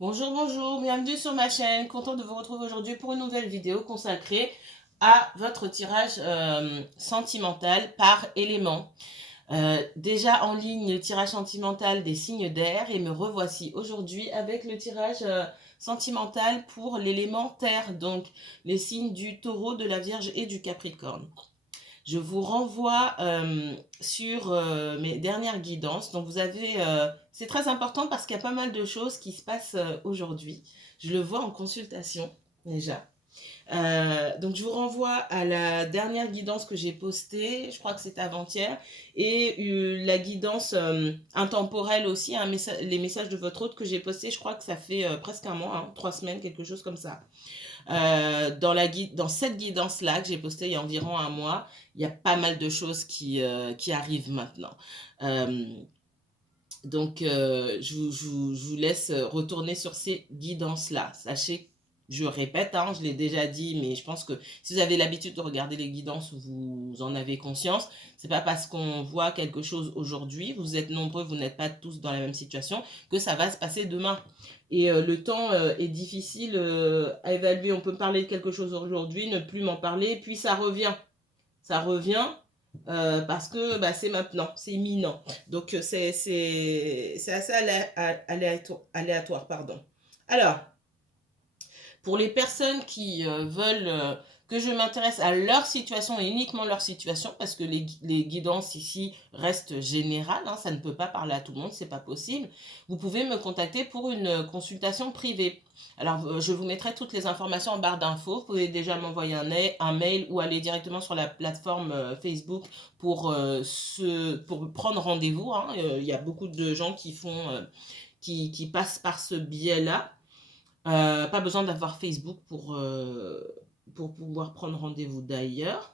Bonjour, bonjour, bienvenue sur ma chaîne. Content de vous retrouver aujourd'hui pour une nouvelle vidéo consacrée à votre tirage sentimental par élément. Déjà en ligne, le tirage sentimental des signes d'air et me revoici aujourd'hui avec le tirage sentimental pour l'élément terre, donc les signes du taureau, de la vierge et du capricorne. Je vous renvoie sur mes dernières guidances. Donc vous avez, c'est très important parce qu'il y a pas mal de choses qui se passent aujourd'hui. Je le vois en consultation déjà. Donc je vous renvoie à la dernière guidance que j'ai postée, je crois que c'était avant-hier, et la guidance intemporelle aussi, les messages de votre hôte que j'ai posté, je crois que ça fait presque un mois, hein, 3 semaines, quelque chose comme ça. Dans cette guidance-là que j'ai postée il y a environ un mois, il y a pas mal de choses qui arrivent maintenant. Euh, je vous laisse retourner sur ces guidances-là. Sachez, je répète, hein, je l'ai déjà dit, mais je pense que si vous avez l'habitude de regarder les guidances, vous en avez conscience. C'est pas parce qu'on voit quelque chose aujourd'hui, vous êtes nombreux, vous n'êtes pas tous dans la même situation, que ça va se passer demain. Et le temps est difficile à évaluer. On peut parler de quelque chose aujourd'hui, ne plus m'en parler, puis ça revient. Ça revient parce que bah, c'est maintenant, c'est imminent. Donc c'est assez aléatoire, pardon. Alors, pour les personnes qui veulent que je m'intéresse à leur situation et uniquement leur situation, parce que les guidances ici restent générales, hein, ça ne peut pas parler à tout le monde, c'est pas possible, vous pouvez me contacter pour une consultation privée. Alors, je vous mettrai toutes les informations en barre d'infos. Vous pouvez déjà m'envoyer un mail ou aller directement sur la plateforme Facebook pour prendre rendez-vous. Hein. Il y a beaucoup de gens qui passent par ce biais-là. Pas besoin d'avoir Facebook pour pouvoir prendre rendez-vous d'ailleurs.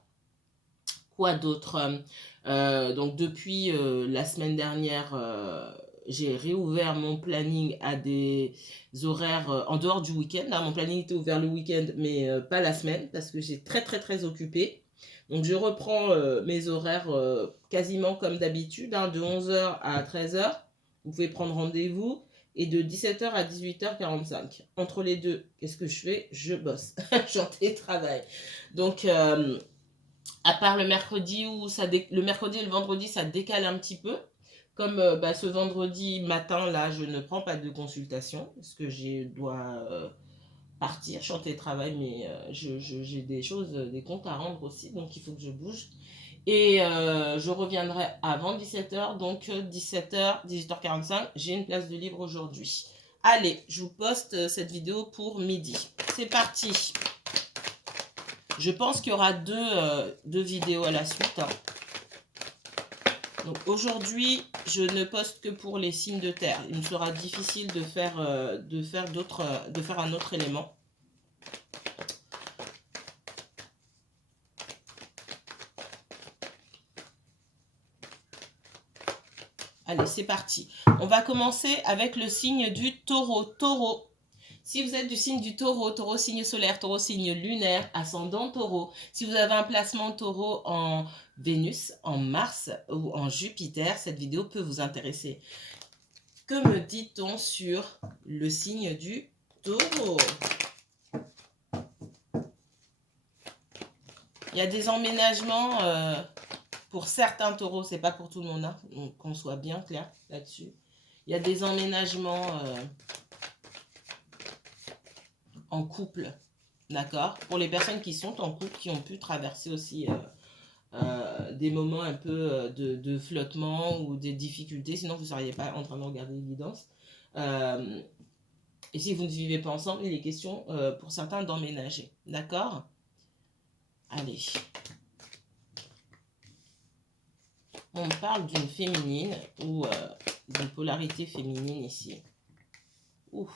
Quoi d'autre? Donc depuis la semaine dernière, j'ai réouvert mon planning à des horaires en dehors du week-end. Hein. Mon planning était ouvert le week-end, mais pas la semaine, parce que j'ai très occupé. Donc je reprends mes horaires quasiment comme d'habitude, hein, de 11h à 13h. Vous pouvez prendre rendez-vous. Et de 17h à 18h45. Entre les deux, qu'est-ce que je fais? Je bosse. Je suis en télétravail. Donc, à part le mercredi le mercredi et le vendredi, ça décale un petit peu. Comme bah, ce vendredi matin, là, je ne prends pas de consultation parce que je dois partir. Je suis en télétravail, mais j'ai des choses, des comptes à rendre aussi, donc il faut que je bouge. Et je reviendrai avant 17h, donc 17h, 18h45, j'ai une place de libre aujourd'hui. Allez, je vous poste cette vidéo pour midi. C'est parti. Je pense qu'il y aura deux vidéos à la suite. Hein. Donc aujourd'hui, je ne poste que pour les signes de terre. Il me sera difficile de faire un autre élément. Allez, c'est parti. On va commencer avec le signe du taureau. Taureau. Si vous êtes du signe du taureau, taureau signe solaire, taureau signe lunaire, ascendant taureau, si vous avez un placement taureau en Vénus, en Mars ou en Jupiter, cette vidéo peut vous intéresser. Que me dit-on sur le signe du taureau? Il y a des emménagements pour certains taureaux, c'est pas pour tout le monde, hein, qu'on soit bien clair là-dessus. Il y a des emménagements en couple, d'accord? Pour les personnes qui sont en couple, qui ont pu traverser aussi des moments un peu de flottement ou des difficultés, sinon vous ne seriez pas en train de regarder l'évidence. Et si vous ne vivez pas ensemble, il est question pour certains d'emménager, d'accord? Allez. On parle d'une féminine ou d'une polarité féminine ici. Ouf.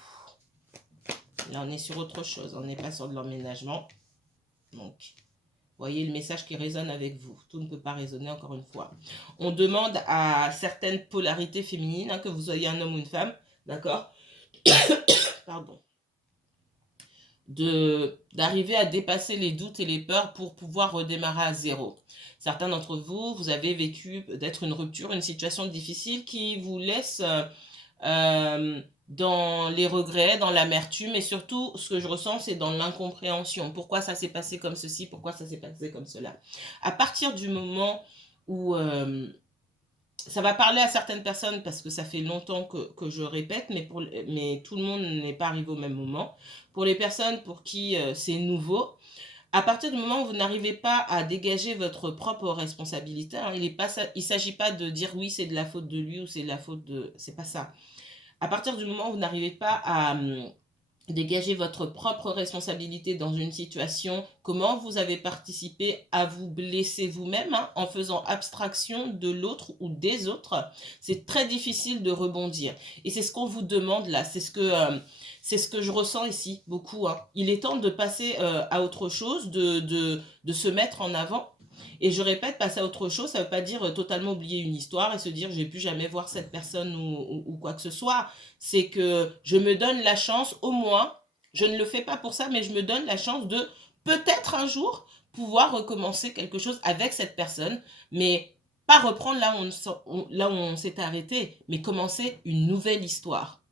Là, on est sur autre chose. On n'est pas sur de l'emménagement. Donc, voyez le message qui résonne avec vous. Tout ne peut pas résonner encore une fois. On demande à certaines polarités féminines, hein, que vous soyez un homme ou une femme, d'accord? Pardon. D'arriver à dépasser les doutes et les peurs pour pouvoir redémarrer à zéro. Certains d'entre vous, vous avez vécu peut-être une rupture, une situation difficile qui vous laisse dans les regrets, dans l'amertume, et surtout, ce que je ressens, c'est dans l'incompréhension. Pourquoi ça s'est passé comme ceci, pourquoi ça s'est passé comme cela. À partir du moment où ça va parler à certaines personnes, parce que ça fait longtemps que je répète, mais tout le monde n'est pas arrivé au même moment. Pour les personnes pour qui c'est nouveau, à partir du moment où vous n'arrivez pas à dégager votre propre responsabilité, hein, il s'agit pas de dire oui, c'est de la faute de lui ou c'est de la faute de... C'est pas ça. À partir du moment où vous n'arrivez pas à dégager votre propre responsabilité dans une situation, comment vous avez participé à vous blesser vous-même, hein, en faisant abstraction de l'autre ou des autres, c'est très difficile de rebondir. Et c'est ce qu'on vous demande là, c'est ce que je ressens ici, beaucoup. Hein. Il est temps de passer à autre chose, de se mettre en avant. Et je répète, passer à autre chose, ça ne veut pas dire totalement oublier une histoire et se dire je ne vais plus jamais voir cette personne ou quoi que ce soit. C'est que je me donne la chance, au moins, je ne le fais pas pour ça, mais je me donne la chance de peut-être un jour pouvoir recommencer quelque chose avec cette personne, mais pas reprendre là où on s'est arrêté, mais commencer une nouvelle histoire.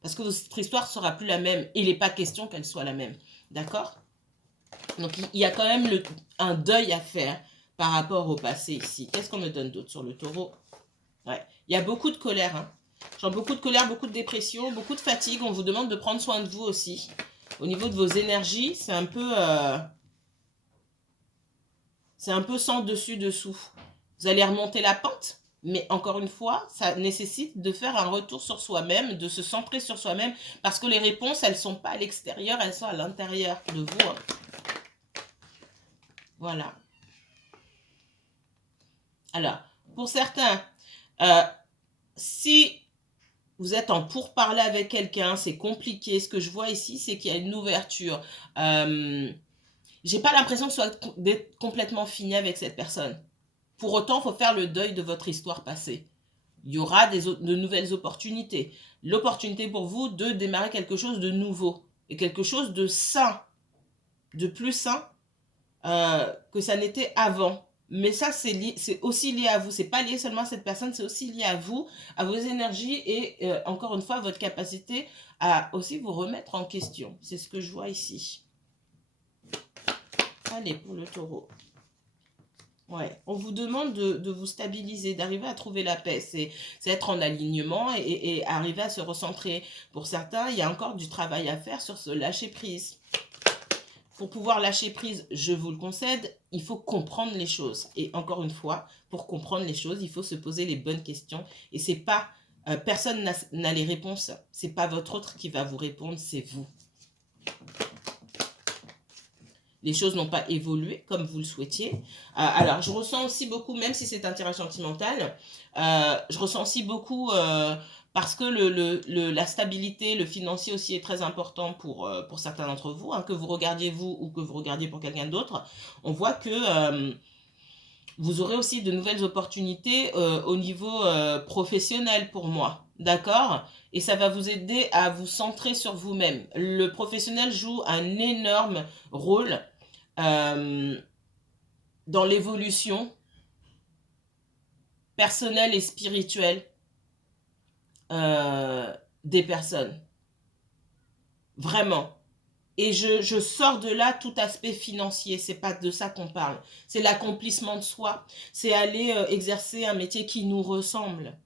Parce que votre histoire ne sera plus la même. Et il n'est pas question qu'elle soit la même. D'accord? Donc, il y a quand même un deuil à faire par rapport au passé ici. Qu'est-ce qu'on me donne d'autre sur le taureau? Ouais. Il y a beaucoup de colère. Hein. Genre beaucoup de colère, beaucoup de dépression, beaucoup de fatigue. On vous demande de prendre soin de vous aussi. Au niveau de vos énergies, c'est un peu sans dessus-dessous. Vous allez remonter la pente. Mais encore une fois, ça nécessite de faire un retour sur soi-même, de se centrer sur soi-même, parce que les réponses, elles ne sont pas à l'extérieur, elles sont à l'intérieur de vous. Hein. Voilà. Alors, pour certains, si vous êtes en pourparlers avec quelqu'un, c'est compliqué. Ce que je vois ici, c'est qu'il y a une ouverture. J'ai pas l'impression que ce soit d'être complètement fini avec cette personne. Pour autant, il faut faire le deuil de votre histoire passée. Il y aura de nouvelles opportunités. L'opportunité pour vous de démarrer quelque chose de nouveau et quelque chose de sain, de plus sain que ça n'était avant. Mais ça, c'est aussi lié à vous. C'est pas lié seulement à cette personne, c'est aussi lié à vous, à vos énergies et encore une fois, à votre capacité à aussi vous remettre en question. C'est ce que je vois ici. Allez, pour le taureau. Ouais, on vous demande de vous stabiliser, d'arriver à trouver la paix. C'est être en alignement et arriver à se recentrer. Pour certains, il y a encore du travail à faire sur ce lâcher prise. Pour pouvoir lâcher prise, je vous le concède, il faut comprendre les choses. Et encore une fois, pour comprendre les choses, il faut se poser les bonnes questions. Et c'est pas, personne n'a les réponses. C'est pas votre autre qui va vous répondre, c'est vous. Les choses n'ont pas évolué comme vous le souhaitiez. Alors, je ressens aussi beaucoup, même si c'est un tirage sentimental, je ressens aussi beaucoup, parce que la stabilité, le financier aussi est très important pour certains d'entre vous, hein, que vous regardiez vous ou que vous regardiez pour quelqu'un d'autre. On voit que vous aurez aussi de nouvelles opportunités au niveau professionnel pour moi. D'accord? Et ça va vous aider à vous centrer sur vous-même. Le professionnel joue un énorme rôle dans l'évolution personnelle et spirituelle des personnes. Vraiment. Et je sors de là tout aspect financier, c'est pas de ça qu'on parle. C'est l'accomplissement de soi, c'est aller exercer un métier qui nous ressemble.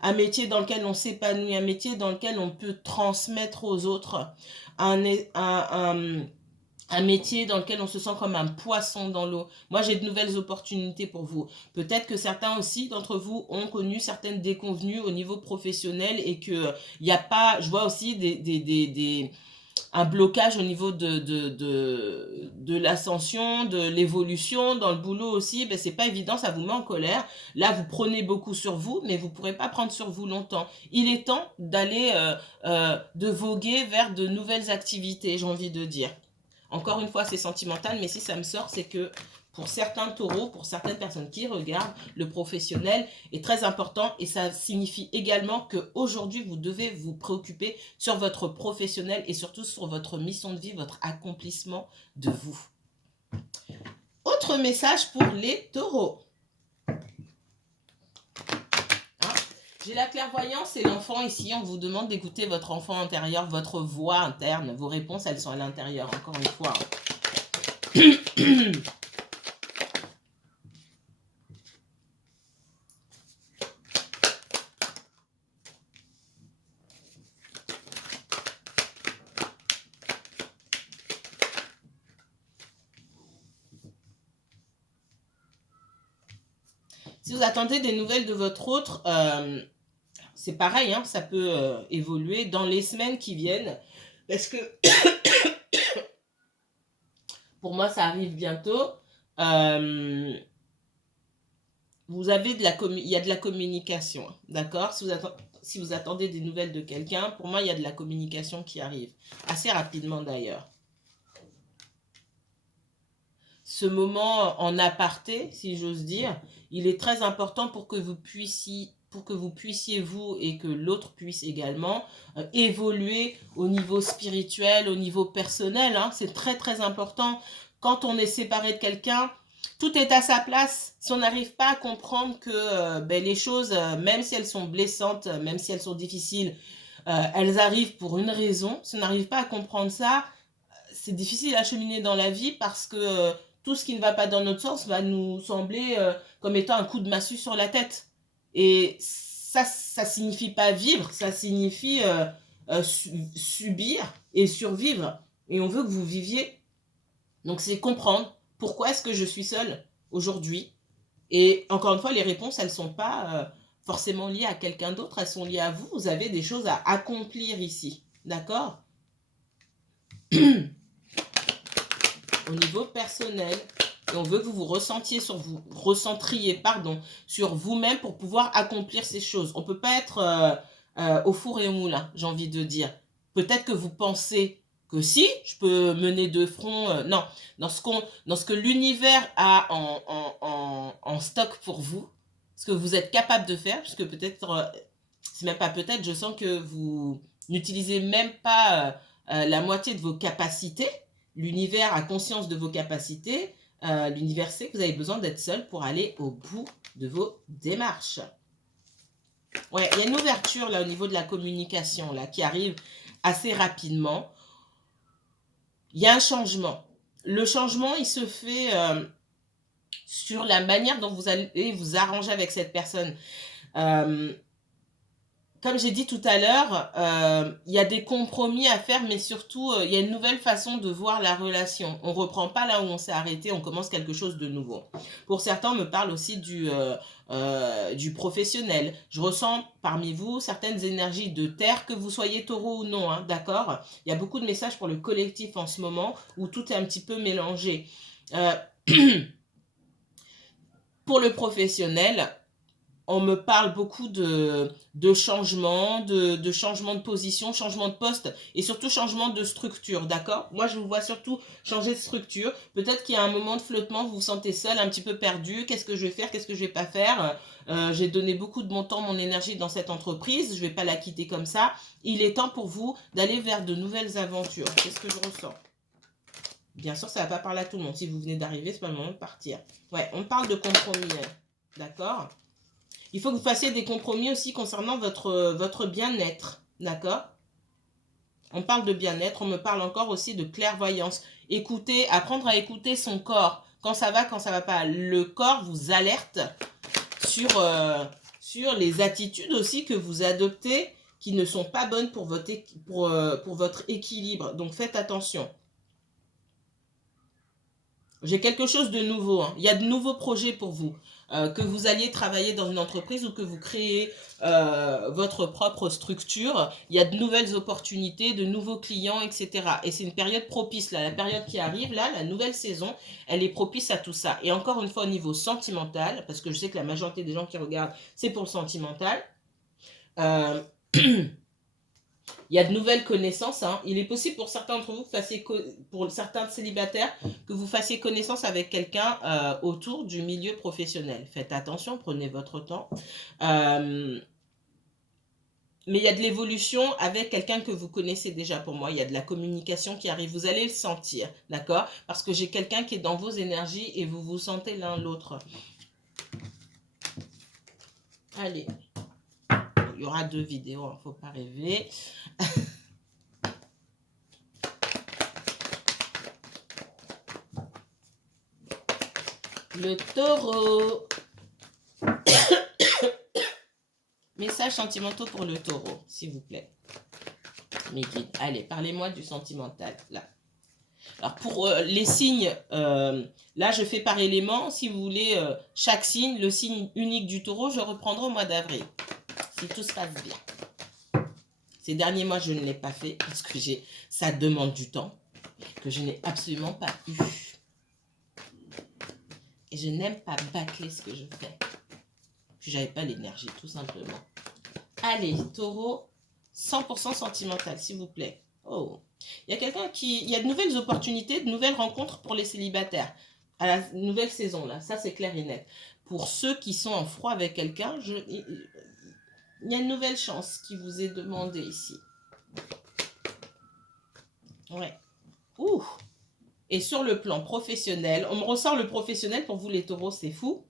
Un métier dans lequel on s'épanouit, un métier dans lequel on peut transmettre aux autres, un métier dans lequel on se sent comme un poisson dans l'eau. Moi, j'ai de nouvelles opportunités pour vous. Peut-être que certains aussi d'entre vous ont connu certaines déconvenues au niveau professionnel et que il n'y a pas, je vois aussi un blocage au niveau de l'ascension, de l'évolution, dans le boulot aussi, ben, c'est pas évident, ça vous met en colère. Là, vous prenez beaucoup sur vous, mais vous pourrez pas prendre sur vous longtemps. Il est temps d'aller, de voguer vers de nouvelles activités, j'ai envie de dire. Encore une fois, c'est sentimental, mais si ça me sort, c'est que pour certains taureaux, pour certaines personnes qui regardent, le professionnel est très important et ça signifie également qu'aujourd'hui, vous devez vous préoccuper sur votre professionnel et surtout sur votre mission de vie, votre accomplissement de vous. Autre message pour les taureaux. Hein? J'ai la clairvoyance et l'enfant ici. On vous demande d'écouter votre enfant intérieur, votre voix interne. Vos réponses, elles sont à l'intérieur, encore une fois. Si vous attendez des nouvelles de votre autre, c'est pareil, hein, ça peut évoluer dans les semaines qui viennent. Parce que pour moi, ça arrive bientôt. Vous avez il y a de la communication, d'accord? Si vous attendez des nouvelles de quelqu'un, pour moi, il y a de la communication qui arrive. Assez rapidement d'ailleurs. Ce moment en aparté, si j'ose dire, il est très important pour que vous puissiez, vous et que l'autre puisse également évoluer au niveau spirituel, au niveau personnel. Hein. C'est très très important. Quand on est séparé de quelqu'un, tout est à sa place. Si on n'arrive pas à comprendre que les choses, même si elles sont blessantes, même si elles sont difficiles, elles arrivent pour une raison. Si on n'arrive pas à comprendre ça, c'est difficile à cheminer dans la vie parce que tout ce qui ne va pas dans notre sens va nous sembler comme étant un coup de massue sur la tête. Et ça signifie pas vivre, ça signifie subir et survivre. Et on veut que vous viviez. Donc c'est comprendre pourquoi est-ce que je suis seule aujourd'hui. Et encore une fois, les réponses, elles ne sont pas forcément liées à quelqu'un d'autre, elles sont liées à vous. Vous avez des choses à accomplir ici. D'accord? Au niveau personnel. Et on veut que vous vous recentriez sur vous-même pour pouvoir accomplir ces choses. On ne peut pas être au four et au moulin, j'ai envie de dire. Peut-être que vous pensez que si, je peux mener de front. Non, dans ce que l'univers a en stock pour vous, ce que vous êtes capable de faire, puisque peut-être, c'est même pas peut-être, je sens que vous n'utilisez même pas la moitié de vos capacités. L'univers a conscience de vos capacités. L'univers sait que vous avez besoin d'être seul pour aller au bout de vos démarches. Ouais, il y a une ouverture là au niveau de la communication là qui arrive assez rapidement. Il y a un changement. Le changement, il se fait sur la manière dont vous allez vous arranger avec cette personne. Comme j'ai dit tout à l'heure, il y a des compromis à faire, mais surtout, il y a une nouvelle façon de voir la relation. On ne reprend pas là où on s'est arrêté, on commence quelque chose de nouveau. Pour certains, on me parle aussi du professionnel. Je ressens parmi vous certaines énergies de terre, que vous soyez taureau ou non, hein, d'accord? Il y a beaucoup de messages pour le collectif en ce moment, où tout est un petit peu mélangé. Pour le professionnel, on me parle beaucoup de changement, de changement de position, changement de poste et surtout changement de structure, d'accord? Moi, je vous vois surtout changer de structure. Peut-être qu'il y a un moment de flottement, vous vous sentez seul, un petit peu perdu. Qu'est-ce que je vais faire? Qu'est-ce que je vais pas faire? J'ai donné beaucoup de mon temps, mon énergie dans cette entreprise. Je vais pas la quitter comme ça. Il est temps pour vous d'aller vers de nouvelles aventures. C'est ce que je ressens. Bien sûr, ça va pas parler à tout le monde. Si vous venez d'arriver, c'est pas le moment de partir. Ouais, on parle de compromis, d'accord? Il faut que vous fassiez des compromis aussi concernant votre bien-être, d'accord? On parle de bien-être, on me parle encore aussi de clairvoyance. Écoutez, apprendre à écouter son corps. Quand ça va pas. Le corps vous alerte sur les attitudes aussi que vous adoptez qui ne sont pas bonnes pour votre équilibre. Donc faites attention. J'ai quelque chose de nouveau. Hein. Il y a de nouveaux projets pour vous. Que vous alliez travailler dans une entreprise ou que vous créez votre propre structure, il y a de nouvelles opportunités, de nouveaux clients, etc. Et c'est une période propice, là, la période qui arrive, là, la nouvelle saison, elle est propice à tout ça. Et encore une fois, au niveau sentimental, parce que je sais que la majorité des gens qui regardent, c'est pour le sentimental, il y a de nouvelles connaissances. Hein. Il est possible pour certains d'entre vous, pour certains célibataires, que vous fassiez connaissance avec quelqu'un autour du milieu professionnel. Faites attention, prenez votre temps. Mais il y a de l'évolution avec quelqu'un que vous connaissez déjà pour moi. Il y a de la communication qui arrive. Vous allez le sentir, d'accord? Parce que j'ai quelqu'un qui est dans vos énergies et vous vous sentez l'un l'autre. Allez. il y aura 2 vidéos, il ne faut pas rêver. Le taureau. Messages sentimentaux pour le taureau, s'il vous plaît. Mes guides, allez, parlez-moi du sentimental, là. Alors, pour les signes, là, je fais par élément. Si vous voulez, chaque signe, le signe unique du taureau, je reprendrai au mois d'avril. Si tout se passe bien. Ces derniers mois, je ne l'ai pas fait parce que ça demande du temps que je n'ai absolument pas eu. Et je n'aime pas bâcler ce que je fais. Puis, j'avais pas l'énergie, tout simplement. Allez, taureau, 100% sentimental, s'il vous plaît. Oh, il y a quelqu'un il y a de nouvelles opportunités, de nouvelles rencontres pour les célibataires. À la nouvelle saison, là, ça c'est clair et net. Pour ceux qui sont en froid avec quelqu'un, il y a une nouvelle chance qui vous est demandée ici. Ouais. Ouh. Et sur le plan professionnel, on me ressort le professionnel pour vous les taureaux, c'est fou.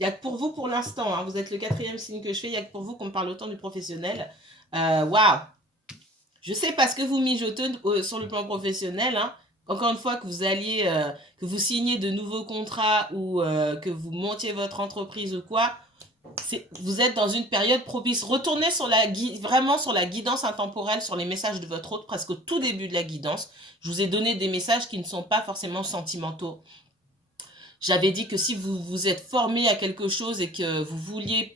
Il n'y a que pour vous pour l'instant, hein, vous êtes le 4e signe que je fais, il n'y a que pour vous qu'on me parle autant du professionnel. Waouh. Je sais parce que vous mijotez sur le plan professionnel, hein, encore une fois que vous alliez, que vous signez de nouveaux contrats ou que vous montiez votre entreprise ou quoi, vous êtes dans une période propice. Retournez vraiment sur la guidance intemporelle, sur les messages de votre hôte, presque au tout début de la guidance. Je vous ai donné des messages qui ne sont pas forcément sentimentaux. J'avais dit que si vous vous êtes formé à quelque chose et que vous vouliez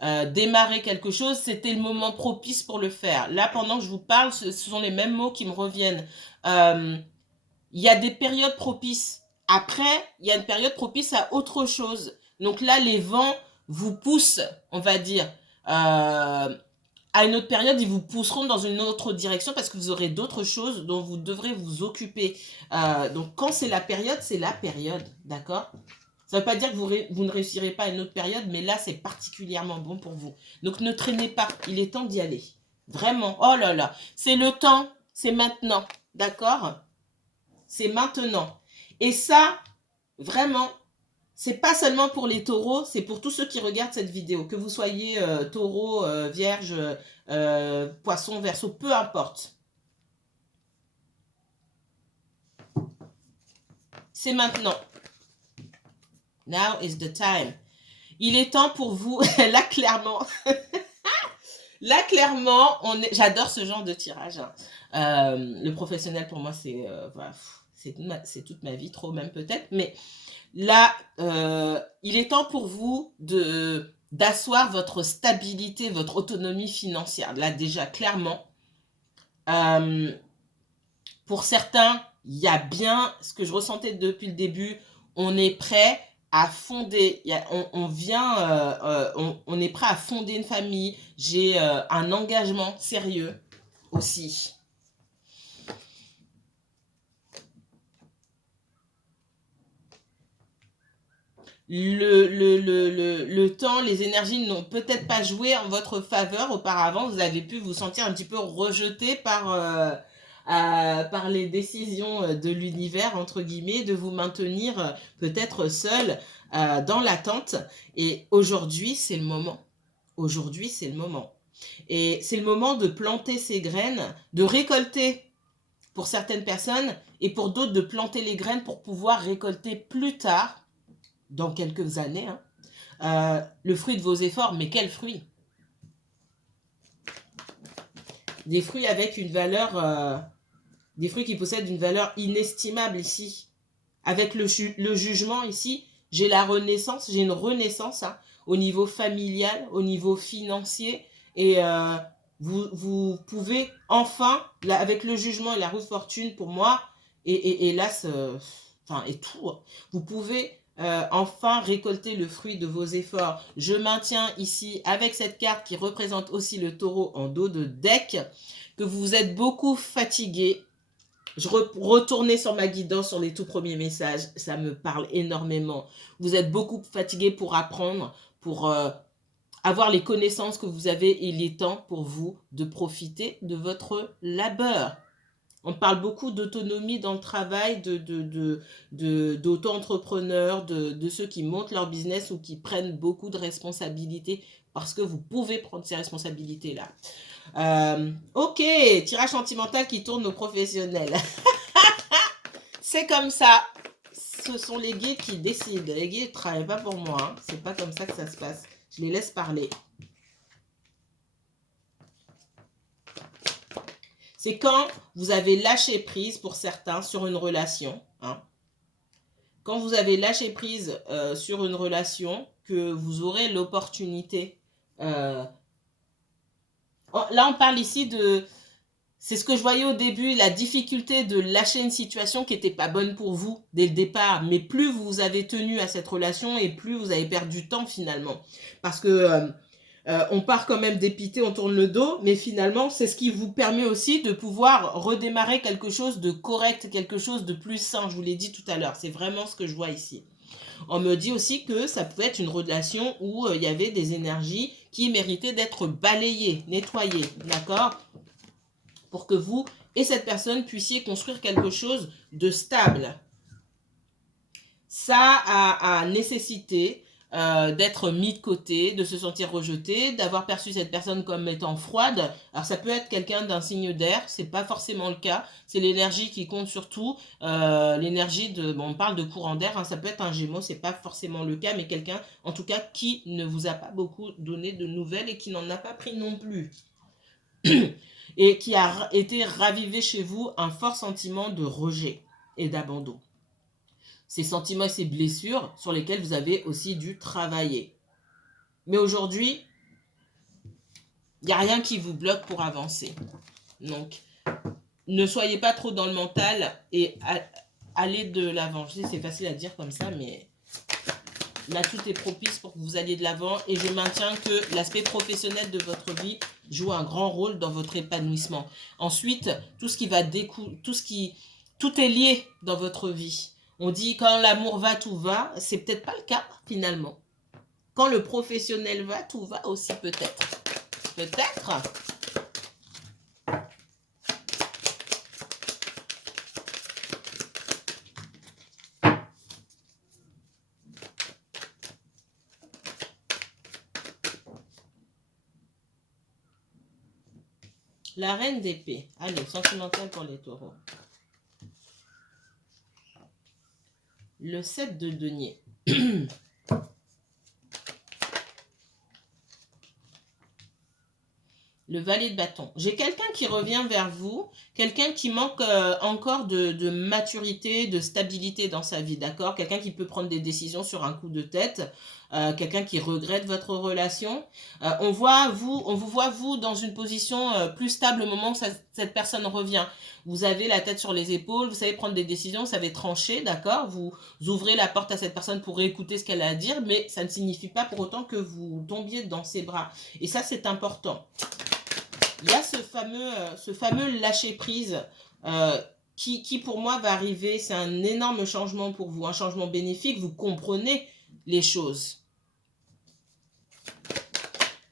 démarrer quelque chose, c'était le moment propice pour le faire. Là, pendant que je vous parle, ce sont les mêmes mots qui me reviennent. Il y a des périodes propices. Après, il y a une période propice à autre chose. Donc là, les vents vous poussent, on va dire, à une autre période, ils vous pousseront dans une autre direction parce que vous aurez d'autres choses dont vous devrez vous occuper. Donc, quand c'est la période, d'accord? Ça ne veut pas dire que vous ne réussirez pas à une autre période, mais là, c'est particulièrement bon pour vous. Donc, ne traînez pas. Il est temps d'y aller. Vraiment. Oh là là. C'est le temps. C'est maintenant. D'accord? C'est maintenant. Et ça, vraiment, c'est pas seulement pour les taureaux, c'est pour tous ceux qui regardent cette vidéo. Que vous soyez taureau, vierge, poisson, verseau, peu importe. C'est maintenant. Now is the time. Il est temps pour vous, là clairement, j'adore ce genre de tirage. Hein. Le professionnel pour moi, voilà, c'est toute ma vie, trop même peut-être, mais là, il est temps pour vous d'asseoir votre stabilité, votre autonomie financière. Là, déjà, clairement. Pour certains, il y a bien ce que je ressentais depuis le début. On est prêt à fonder. On est prêt à fonder une famille. J'ai un engagement sérieux aussi. Le temps, les énergies n'ont peut-être pas joué en votre faveur auparavant. Vous avez pu vous sentir un petit peu rejeté par les décisions de l'univers, entre guillemets, de vous maintenir peut-être seul dans l'attente. Et aujourd'hui, c'est le moment. Aujourd'hui, c'est le moment. Et c'est le moment de planter ces graines, de récolter pour certaines personnes et pour d'autres de planter les graines pour pouvoir récolter plus tard, dans quelques années, hein, le fruit de vos efforts. Mais quel fruit? Des fruits avec une valeur, des fruits qui possèdent une valeur inestimable ici. Avec le jugement ici, j'ai la renaissance, j'ai une renaissance hein, au niveau familial, au niveau financier. Et vous pouvez enfin, là, avec le jugement et la roue de fortune pour moi, et là, et tout, vous pouvez enfin récolter le fruit de vos efforts. Je maintiens ici avec cette carte qui représente aussi le taureau en dos de deck que vous êtes beaucoup fatigué. Je retournais sur ma guidance sur les tout premiers messages, ça me parle énormément. Vous êtes beaucoup fatigué pour apprendre, pour avoir les connaissances que vous avez. Il est temps pour vous de profiter de votre labeur. On parle beaucoup d'autonomie dans le travail, d'auto-entrepreneurs, de ceux qui montent leur business ou qui prennent beaucoup de responsabilités parce que vous pouvez prendre ces responsabilités-là. Ok, tirage sentimental qui tourne aux professionnels. C'est comme ça. Ce sont les guides qui décident. Les guides ne travaillent pas pour moi. Hein. C'est pas comme ça que ça se passe. Je les laisse parler. C'est quand vous avez lâché prise pour certains sur une relation. Hein. Quand vous avez lâché prise sur une relation, que vous aurez l'opportunité. Là, on parle ici de... C'est ce que je voyais au début, la difficulté de lâcher une situation qui n'était pas bonne pour vous dès le départ. Mais plus vous avez tenu à cette relation et plus vous avez perdu du temps finalement. Parce que on part quand même dépité, on tourne le dos. Mais finalement, c'est ce qui vous permet aussi de pouvoir redémarrer quelque chose de correct, quelque chose de plus sain. Je vous l'ai dit tout à l'heure. C'est vraiment ce que je vois ici. On me dit aussi que ça pouvait être une relation où il y avait des énergies qui méritaient d'être balayées, nettoyées. D'accord ? Pour que vous et cette personne puissiez construire quelque chose de stable. Ça a nécessité d'être mis de côté, de se sentir rejeté, d'avoir perçu cette personne comme étant froide. Alors ça peut être quelqu'un d'un signe d'air, c'est pas forcément le cas. C'est l'énergie qui compte surtout. L'énergie de, bon, on parle de courant d'air, hein, ça peut être un Gémeaux, c'est pas forcément le cas, mais quelqu'un, en tout cas, qui ne vous a pas beaucoup donné de nouvelles et qui n'en a pas pris non plus. Et qui a été ravivé chez vous un fort sentiment de rejet et d'abandon. Ces sentiments et ces blessures sur lesquelles vous avez aussi dû travailler. Mais aujourd'hui, il n'y a rien qui vous bloque pour avancer. Donc, ne soyez pas trop dans le mental et allez de l'avant. Je sais, c'est facile à dire comme ça, mais là, tout est propice pour que vous alliez de l'avant. Et je maintiens que l'aspect professionnel de votre vie joue un grand rôle dans votre épanouissement. Ensuite, tout ce qui va découler, tout est lié dans votre vie. On dit quand l'amour va, tout va. C'est peut-être pas le cas finalement. Quand le professionnel va, tout va aussi peut-être. Peut-être. La reine d'épée. Allez, sentimental pour les taureaux. Le 7 de denier. Le valet de bâton. J'ai quelqu'un qui revient vers vous, quelqu'un qui manque encore de maturité, de stabilité dans sa vie, d'accord? Quelqu'un qui peut prendre des décisions sur un coup de tête, quelqu'un qui regrette votre relation. On vous voit, vous, dans une position plus stable au moment où cette personne revient. Vous avez la tête sur les épaules, vous savez prendre des décisions, vous savez trancher, d'accord? Vous ouvrez la porte à cette personne pour écouter ce qu'elle a à dire, mais ça ne signifie pas pour autant que vous tombiez dans ses bras. Et ça, c'est important. Il y a ce fameux lâcher-prise qui, pour moi, va arriver. C'est un énorme changement pour vous, un changement bénéfique. Vous comprenez les choses.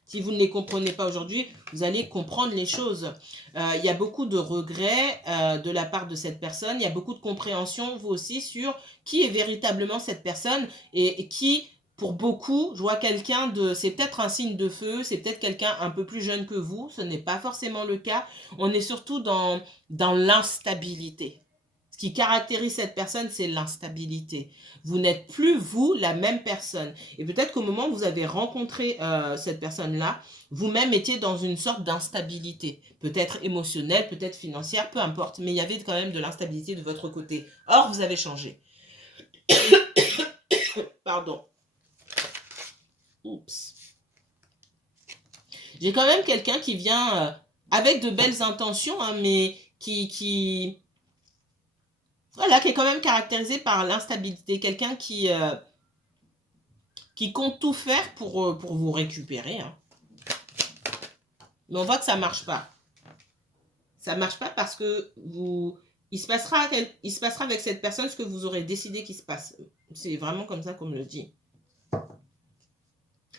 Si vous ne les comprenez pas aujourd'hui, vous allez comprendre les choses. Il y a beaucoup de regrets de la part de cette personne. Il y a beaucoup de compréhension, vous aussi, sur qui est véritablement cette personne et qui... Pour beaucoup, je vois quelqu'un de... C'est peut-être un signe de feu, c'est peut-être quelqu'un un peu plus jeune que vous. Ce n'est pas forcément le cas. On est surtout dans l'instabilité. Ce qui caractérise cette personne, c'est l'instabilité. Vous n'êtes plus, vous, la même personne. Et peut-être qu'au moment où vous avez rencontré cette personne-là, vous-même étiez dans une sorte d'instabilité. Peut-être émotionnelle, peut-être financière, peu importe. Mais il y avait quand même de l'instabilité de votre côté. Or, vous avez changé. Pardon. Oups. J'ai quand même quelqu'un qui vient avec de belles intentions, hein, mais voilà, qui est quand même caractérisé par l'instabilité. Quelqu'un qui compte tout faire pour vous récupérer. Hein. Mais on voit que ça ne marche pas. Ça ne marche pas parce que il se passera avec cette personne ce que vous aurez décidé qu'il se passe. C'est vraiment comme ça qu'on me le dit.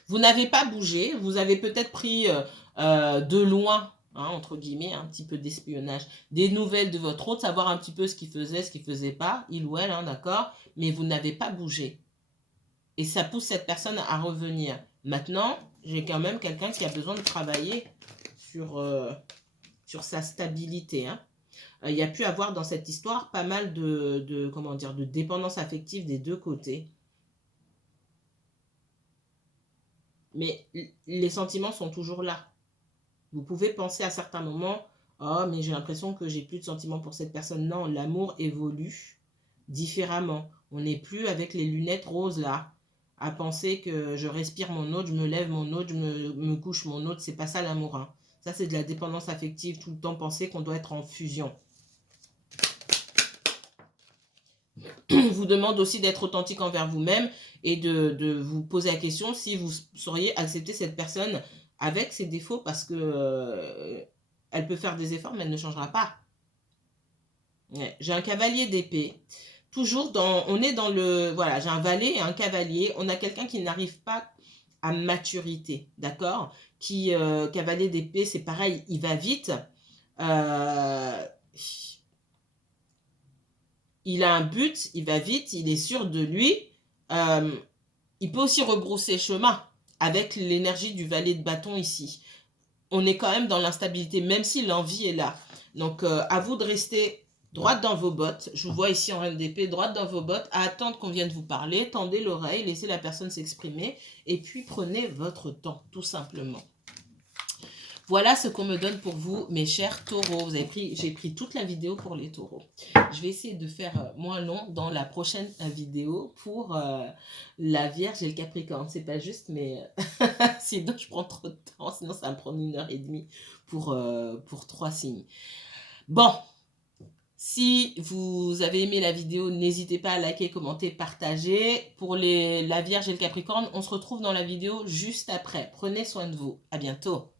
Vous n'avez pas bougé, vous avez peut-être pris de loin hein, entre guillemets, un petit peu d'espionnage. Des nouvelles de votre hôte, savoir un petit peu ce qu'il faisait, ce qu'il faisait pas, il ou elle, hein, d'accord, mais vous n'avez pas bougé. Et ça pousse cette personne à revenir. Maintenant, j'ai quand même quelqu'un qui a besoin de travailler sur sa stabilité, hein. Il y a pu avoir dans cette histoire pas mal comment dire, de dépendance affective des deux côtés. Mais les sentiments sont toujours là. Vous pouvez penser à certains moments, oh, mais j'ai l'impression que j'ai plus de sentiments pour cette personne. Non, l'amour évolue différemment. On n'est plus avec les lunettes roses là, à penser que je respire mon autre, je me lève mon autre, je me couche mon autre. C'est pas ça l'amour, hein. Ça, c'est de la dépendance affective. Tout le temps penser qu'on doit être en fusion. Vous demande aussi d'être authentique envers vous-même et de vous poser la question si vous sauriez accepter cette personne avec ses défauts parce que elle peut faire des efforts mais elle ne changera pas. Ouais. J'ai un cavalier d'épée. Toujours on est dans le, voilà, j'ai un valet et un cavalier. On a quelqu'un qui n'arrive pas à maturité, d'accord? Cavalier d'épée, c'est pareil, il va vite. Il a un but, il va vite, il est sûr de lui. Il peut aussi rebrousser chemin avec l'énergie du valet de bâton ici. On est quand même dans l'instabilité, même si l'envie est là. Donc, à vous de rester droite dans vos bottes. Je vous vois ici en reine d'épée, droite dans vos bottes, à attendre qu'on vienne vous parler. Tendez l'oreille, laissez la personne s'exprimer. Et puis, prenez votre temps, tout simplement. Voilà ce qu'on me donne pour vous, mes chers taureaux. J'ai pris toute la vidéo pour les taureaux. Je vais essayer de faire moins long dans la prochaine vidéo pour la Vierge et le Capricorne. C'est pas juste, mais sinon je prends trop de temps. Sinon ça va me prendre 1h30 pour 3 signes. Bon, si vous avez aimé la vidéo, n'hésitez pas à liker, commenter, partager. Pour la Vierge et le Capricorne, on se retrouve dans la vidéo juste après. Prenez soin de vous. À bientôt.